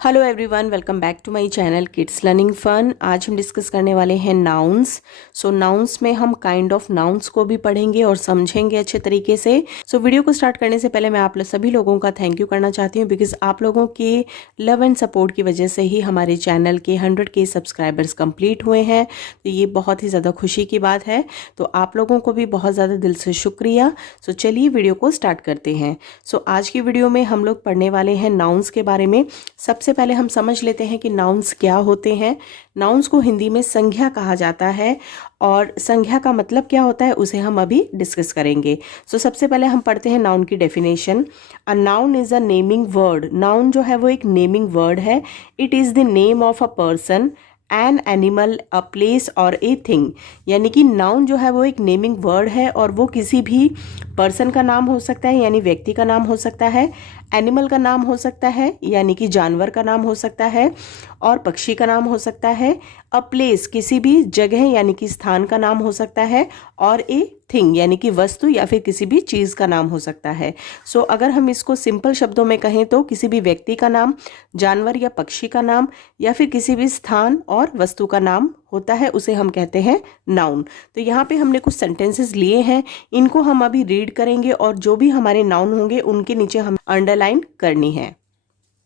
Hello everyone, welcome back to my channel kids learning fun. आज हम discuss करने वाले हैं नाउन्स। नाउन्स में हम काइंड ऑफ नाउन्स को भी पढ़ेंगे और समझेंगे अच्छे तरीके से। वीडियो को स्टार्ट करने से पहले मैं आप सभी लोगों का थैंक यू करना चाहती हूँ, बिकॉज आप लोगों के लव एंड सपोर्ट की वजह से ही हमारे चैनल के 100K सब्सक्राइबर्स कंप्लीट हुए हैं। तो ये बहुत ही ज़्यादा खुशी की बात है। तो आप लोगों को भी बहुत ज़्यादा दिल से शुक्रिया। चलिए वीडियो को स्टार्ट करते हैं। आज की वीडियो में हम लोग पढ़ने वाले हैं नाउन्स के बारे में। सबसे पहले हम समझ लेते हैं कि नाउन्स क्या होते हैं। नाउन्स को हिंदी में संज्ञा कहा जाता है और संज्ञा का मतलब क्या होता है उसे हम अभी डिस्कस करेंगे। सबसे पहले हम पढ़ते हैं नाउन की definition. A noun is a naming word. Noun जो है वो एक नेमिंग वर्ड है। It is the name of a person, an animal, a place और ए थिंग। यानी कि नाउन जो है वो एक नेमिंग वर्ड है और वो किसी भी पर्सन का नाम हो सकता है यानी व्यक्ति का नाम हो सकता है, एनिमल का नाम हो सकता है यानी कि जानवर का नाम हो सकता है और पक्षी का नाम हो सकता है। अ प्लेस किसी भी जगह यानी कि स्थान का नाम हो सकता है और ए थिंग यानी कि वस्तु या फिर किसी भी चीज़ का नाम हो सकता है। अगर हम इसको सिंपल शब्दों में कहें तो किसी भी व्यक्ति का नाम, जानवर या पक्षी का नाम या फिर किसी भी स्थान और वस्तु का नाम होता है, उसे हम कहते हैं नाउन। तो यहाँ पे हमने कुछ सेंटेंसेस लिए हैं, इनको हम अभी रीड करेंगे और जो भी हमारे नाउन होंगे उनके नीचे हम अंडरलाइन करनी है।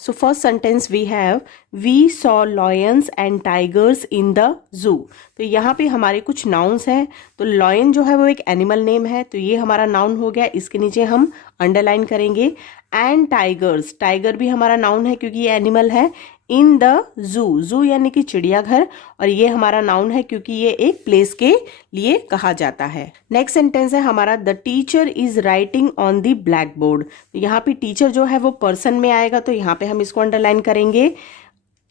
First sentence we have, we saw lions and tigers in the zoo. तो यहाँ पे हमारे कुछ नाउन्स हैं। तो लॉयन जो है वो एक एनिमल नेम है, तो ये हमारा नाउन हो गया, इसके नीचे हम अंडरलाइन करेंगे। एंड टाइगर्स, टाइगर भी हमारा नाउन है क्योंकि ये एनिमल है। इन द जू, जू यानी कि चिड़ियाघर, और ये हमारा नाउन है क्योंकि ये एक प्लेस के लिए कहा जाता है। नेक्स्ट सेंटेंस है हमारा, the teacher is writing on the black board. यहाँ पे टीचर जो है वो पर्सन में आएगा, तो यहाँ पे हम इसको अंडरलाइन करेंगे।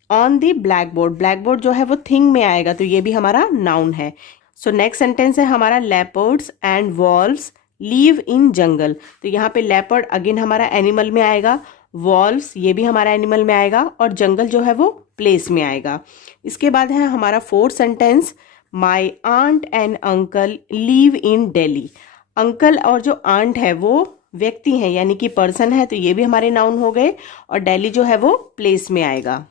On the black board, black board जो है वो थिंग में आएगा, तो ये भी हमारा नाउन है। नेक्स्ट सेंटेंस है हमारा, लेपर्ड्स एंड वॉल्व्स लीव इन जंगल। तो यहाँ पे लेपर्ड अगेन हमारा एनिमल में आएगा, वॉल्व्स ये भी हमारा एनिमल में आएगा और जंगल जो है वो प्लेस में आएगा। इसके बाद है हमारा fourth sentence, my aunt and uncle live in Delhi. Uncle और जो आंट है वो व्यक्ति हैं यानी कि पर्सन है, तो ये भी हमारे नाउन हो गए और दिल्ली जो है वो प्लेस में आएगा।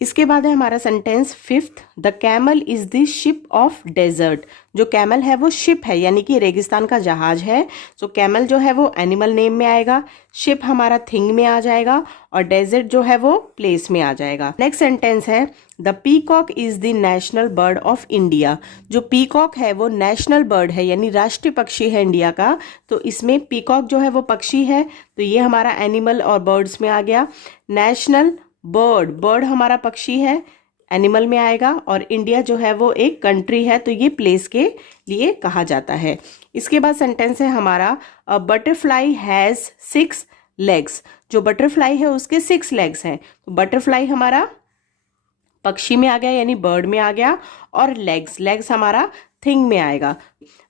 इसके बाद है हमारा sentence fifth, the camel is the ship of desert. जो कैमल है वो शिप है यानी कि रेगिस्तान का जहाज है। कैमल जो है वो एनिमल नेम में आएगा, शिप हमारा थिंग में आ जाएगा और डेजर्ट जो है वो प्लेस में आ जाएगा। नेक्स्ट सेंटेंस है, the peacock is the national bird of India. जो पीकॉक है वो नेशनल बर्ड है यानी राष्ट्रीय पक्षी है इंडिया का, तो इसमें पीकॉक जो है वो पक्षी है, तो ये हमारा एनिमल और बर्ड्स में आ गया। नेशनल बर्ड, बर्ड हमारा पक्षी है, एनिमल में आएगा, और इंडिया जो है वो एक कंट्री है, तो ये प्लेस के लिए कहा जाता है। इसके बाद सेंटेंस है हमारा, अ बटरफ्लाई हैज़ 6 लेग्स। जो बटरफ्लाई है उसके 6 लेग्स हैं, तो बटरफ्लाई हमारा पक्षी में आ गया यानी बर्ड में आ गया, और लेग्स, लेग्स हमारा थिंग में आएगा।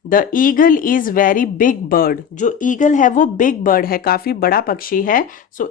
The eagle is very big bird. जो ईगल है वो बिग बर्ड है, काफी बड़ा पक्षी है।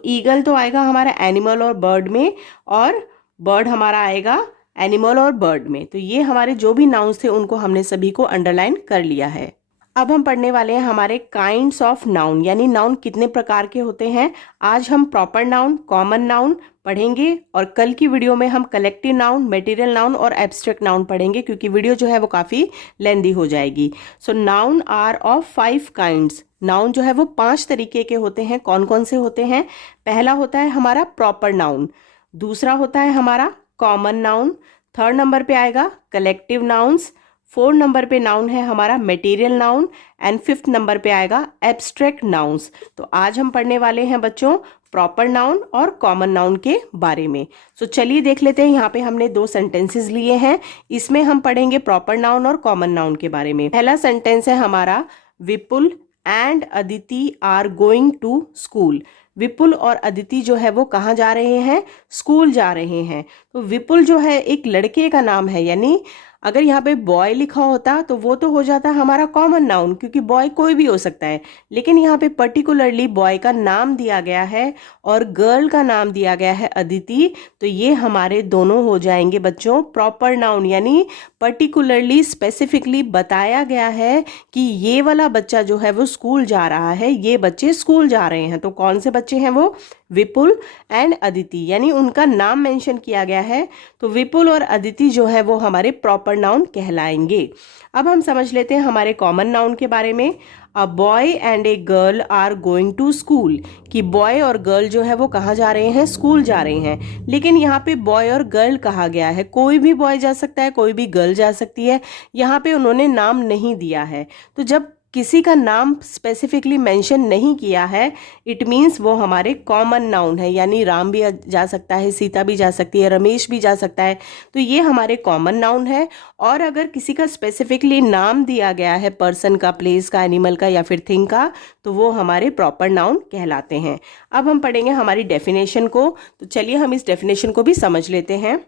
ईगल तो आएगा हमारा एनिमल और बर्ड में, और बर्ड हमारा आएगा एनिमल और बर्ड में। तो ये हमारे जो भी नाउन्स थे उनको हमने सभी को अंडरलाइन कर लिया है। अब हम पढ़ने वाले हैं हमारे काइंड्स ऑफ नाउन, यानी नाउन कितने प्रकार के होते हैं। आज हम प्रॉपर नाउन, कॉमन नाउन पढ़ेंगे और कल की वीडियो में हम कलेक्टिव नाउन, मटेरियल नाउन और एब्स्ट्रैक्ट नाउन पढ़ेंगे, क्योंकि वीडियो जो है वो काफ़ी लेंदी हो जाएगी। Noun are of 5 kinds. Noun जो है वो 5 तरीके के होते हैं। कौन कौन से होते हैं? पहला होता है हमारा प्रॉपर नाउन, दूसरा होता है हमारा कॉमन नाउन, थर्ड नंबर पे आएगा कलेक्टिव नाउन्स, 4 नंबर पे नाउन है हमारा material noun, and 5th number पे आएगा एब्स्ट्रैक्ट नाउन्स। तो आज हम पढ़ने वाले हैं बच्चों प्रॉपर नाउन और कॉमन नाउन के बारे में। चलिए देख लेते हैं। यहाँ पे हमने 2 सेंटेंसेस लिए हैं, इसमें हम पढ़ेंगे प्रॉपर नाउन और कॉमन नाउन के बारे में। पहला सेंटेंस है हमारा, Vipul and Aditi are going to school. Vipul और अदिति जो है वो कहाँ जा रहे हैं? स्कूल जा रहे हैं। तो विपुल जो है एक लड़के का नाम है, यानी अगर यहाँ पे बॉय लिखा होता तो वो तो हो जाता हमारा कॉमन नाउन, क्योंकि बॉय कोई भी हो सकता है, लेकिन यहाँ पे पर्टिकुलरली बॉय का नाम दिया गया है और गर्ल का नाम दिया गया है अदिति, तो ये हमारे दोनों हो जाएंगे बच्चों प्रॉपर नाउन, यानी पर्टिकुलरली स्पेसिफिकली बताया गया है कि ये वाला बच्चा जो है वो स्कूल जा रहा है, ये बच्चे स्कूल जा रहे हैं। तो कौन से बच्चे हैं वो? विपुल एंड अदिति, यानी उनका नाम मेंशन किया गया है, तो विपुल और अदिति जो है वो हमारे प्रॉपर नाउन कहलाएंगे। अब हम समझ लेते हैं हमारे कॉमन नाउन के बारे में। A boy and a girl are going to school, कि बॉय और गर्ल जो है वो कहाँ जा रहे हैं, स्कूल जा रहे हैं। लेकिन यहाँ पे बॉय और गर्ल कहा गया है, कोई भी बॉय जा सकता है, कोई भी गर्ल जा सकती है, यहाँ पे उन्होंने नाम नहीं दिया है। तो जब किसी का नाम स्पेसिफिकली मेंशन नहीं किया है, इट मीन्स वो हमारे कॉमन नाउन है, यानी राम भी जा सकता है, सीता भी जा सकती है, रमेश भी जा सकता है, तो ये हमारे कॉमन नाउन है। और अगर किसी का स्पेसिफिकली नाम दिया गया है, पर्सन का, प्लेस का, एनिमल का या फिर थिंग का, तो वो हमारे प्रॉपर नाउन कहलाते हैं। अब हम पढ़ेंगे हमारी डेफिनेशन को, तो चलिए हम इस डेफिनेशन को भी समझ लेते हैं।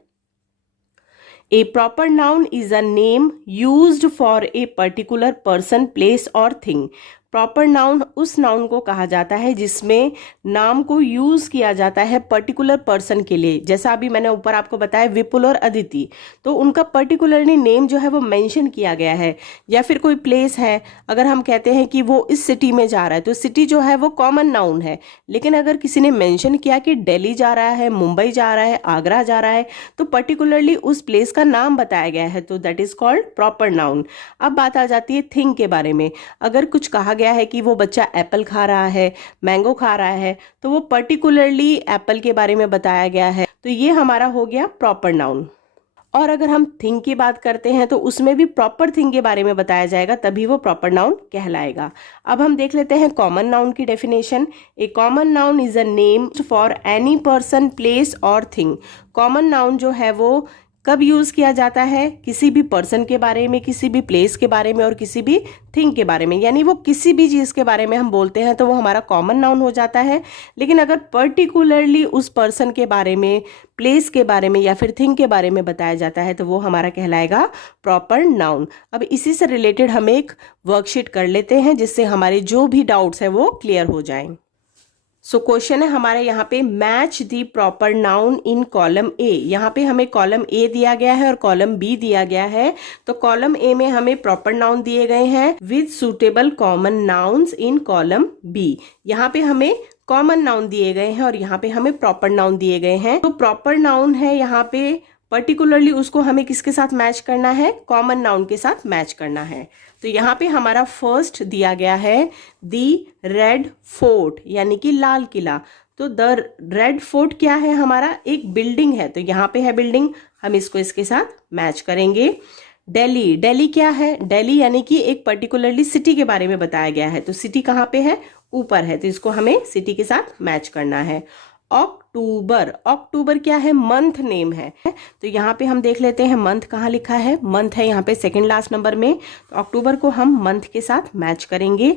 A proper noun is a name used for a particular person, place or thing. Proper noun उस नाउन को कहा जाता है जिसमें नाम को यूज किया जाता है पर्टिकुलर पर्सन के लिए। जैसा अभी मैंने ऊपर आपको बताया विपुल और अदिति, तो उनका पर्टिकुलरली नेम जो है वो मेंशन किया गया है। या फिर कोई प्लेस है, अगर हम कहते हैं कि वो इस सिटी में जा रहा है, तो सिटी जो है वो कॉमन नाउन है। लेकिन अगर किसी ने मेंशन किया कि दिल्ली जा रहा है, मुंबई जा रहा है, आगरा जा रहा है, तो पर्टिकुलरली उस प्लेस का नाम बताया गया है, तो that is called proper noun. अब बात आ जाती है थिंग के बारे में। अगर कुछ कहा गया है कि वो बच्चा एप्पल खा रहा है, मैंगो खा रहा है, तो वो पर्टिकुलरली एप्पल के बारे में बताया गया है, तो ये हमारा हो गया प्रॉपर नाउन। और अगर हम थिंग की बात करते हैं तो उसमें भी प्रॉपर थिंग के बारे में बताया जाएगा, तभी वो प्रॉपर नाउन कहलाएगा। अब हम देख लेते हैं कॉमन नाउन की definition. A common noun is a name for any person, place और थिंग। कॉमन नाउन जो है वो कब यूज किया जाता है, किसी भी पर्सन के बारे में, किसी भी प्लेस के बारे में और किसी भी थिंग के बारे में, यानी वो किसी भी चीज के बारे में हम बोलते हैं तो वो हमारा कॉमन नाउन हो जाता है। लेकिन अगर पर्टिकुलरली उस पर्सन के बारे में, प्लेस के बारे में या फिर थिंग के बारे में बताया जाता है तो वो हमारा कहलाएगा प्रॉपर नाउन। अब इसी से रिलेटेड हम एक वर्कशीट कर लेते हैं जिससे हमारे जो भी डाउट्स है वो क्लियर हो जाएं। सो क्वेश्चन है हमारे यहाँ पे, match the proper noun in column A. यहाँ पे हमें कॉलम ए दिया गया है और कॉलम बी दिया गया है। तो कॉलम ए में हमें प्रॉपर नाउन दिए गए हैं with suitable common nouns in column B. यहाँ पे हमें कॉमन नाउन दिए गए हैं और यहाँ पे हमें प्रॉपर नाउन दिए गए हैं। तो प्रॉपर नाउन है यहाँ पे, पर्टिकुलरली उसको हमें किसके साथ मैच करना है, कॉमन नाउन के साथ मैच करना है। तो यहाँ पे हमारा फर्स्ट दिया गया है दी रेड फोर्ट, यानी कि लाल किला। तो द रेड फोर्ट क्या है, हमारा एक बिल्डिंग है, तो यहाँ पे है बिल्डिंग, हम इसको इसके साथ मैच करेंगे। दिल्ली, दिल्ली क्या है, दिल्ली यानी कि एक पर्टिकुलरली सिटी के बारे में बताया गया है, तो सिटी कहाँ पे है, ऊपर है, तो इसको हमें सिटी के साथ मैच करना है। अक्टूबर, अक्टूबर क्या है, मंथ नेम है, तो यहाँ पे हम देख लेते हैं मंथ कहाँ लिखा है, मंथ है यहाँ पे सेकंड लास्ट नंबर में, तो अक्टूबर को हम मंथ के साथ मैच करेंगे।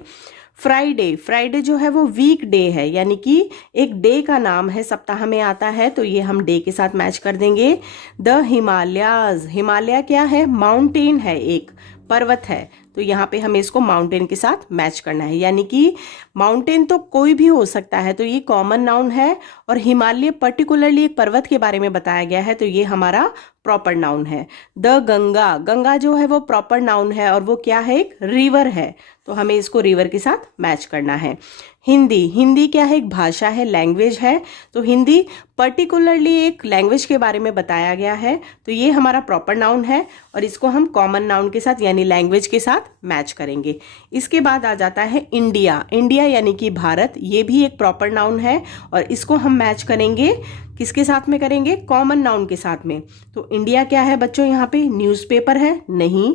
फ्राइडे, फ्राइडे जो है वो वीक डे है, यानी कि एक डे का नाम है, सप्ताह में आता है, तो ये हम डे के साथ मैच कर देंगे। द हिमालयाज, हिमालय क्या है, माउंटेन है, एक पर्वत है, तो यहाँ पे हमें इसको माउंटेन के साथ मैच करना है, यानी कि माउंटेन तो कोई भी हो सकता है, तो ये कॉमन नाउन है, और हिमालय पर्टिकुलरली एक पर्वत के बारे में बताया गया है, तो ये हमारा प्रॉपर नाउन है। द गंगा, गंगा जो है वो प्रॉपर नाउन है और वो क्या है, एक रिवर है, तो हमें इसको रिवर के साथ मैच करना है। हिंदी, हिंदी क्या है, एक भाषा है, लैंग्वेज है, तो हिंदी पर्टिकुलरली एक लैंग्वेज के बारे में बताया गया है, तो ये हमारा प्रॉपर नाउन है और इसको हम कॉमन नाउन के साथ यानी लैंग्वेज के साथ मैच करेंगे। इसके बाद आ जाता है इंडिया, इंडिया यानी कि भारत, ये भी एक प्रॉपर नाउन है और इसको हम मैच करेंगे, किसके साथ में करेंगे, कॉमन नाउन के साथ में। तो इंडिया क्या है बच्चों, यहाँ पे न्यूज़पेपर है, नहीं,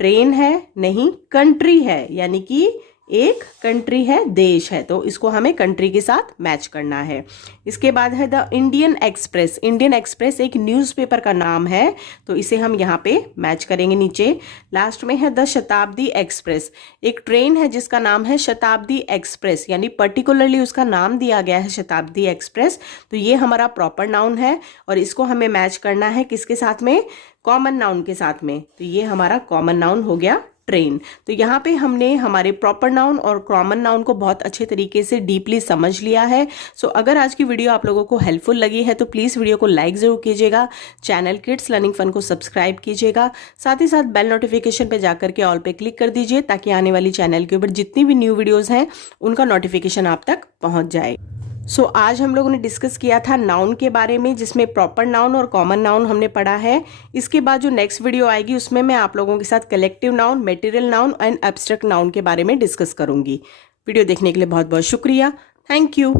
ट्रेन है, नहीं, कंट्री है, यानी कि एक कंट्री है, देश है, तो इसको हमें कंट्री के साथ मैच करना है। इसके बाद है the Indian express, Indian express एक न्यूज़पेपर का नाम है, तो इसे हम यहाँ पे मैच करेंगे नीचे। लास्ट में है द शताब्दी एक्सप्रेस, एक ट्रेन है जिसका नाम है शताब्दी एक्सप्रेस, यानी पर्टिकुलरली उसका नाम दिया गया है शताब्दी एक्सप्रेस, तो ये हमारा प्रॉपर नाउन है और इसको हमें मैच करना है किसके साथ में, कॉमन नाउन के साथ में, तो ये हमारा कॉमन नाउन हो गया ट्रेन। तो यहाँ पे हमने हमारे प्रॉपर नाउन और कॉमन नाउन को बहुत अच्छे तरीके से डीपली समझ लिया है। सो अगर आज की वीडियो आप लोगों को हेल्पफुल लगी है तो प्लीज़ वीडियो को लाइक ज़रूर कीजिएगा, चैनल किड्स लर्निंग फन को सब्सक्राइब कीजिएगा, साथ ही साथ बेल नोटिफिकेशन पे जाकर के ऑल पे क्लिक कर दीजिए ताकि आने वाली चैनल के ऊपर जितनी भी न्यू वीडियोज़ हैं उनका नोटिफिकेशन आप तक पहुँच जाए। सो आज हम लोगों ने डिस्कस किया था नाउन के बारे में, जिसमें प्रॉपर नाउन और कॉमन नाउन हमने पढ़ा है। इसके बाद जो नेक्स्ट वीडियो आएगी उसमें मैं आप लोगों के साथ collective noun, material noun and abstract noun के बारे में डिस्कस करूंगी। वीडियो देखने के लिए बहुत बहुत शुक्रिया। Thank you.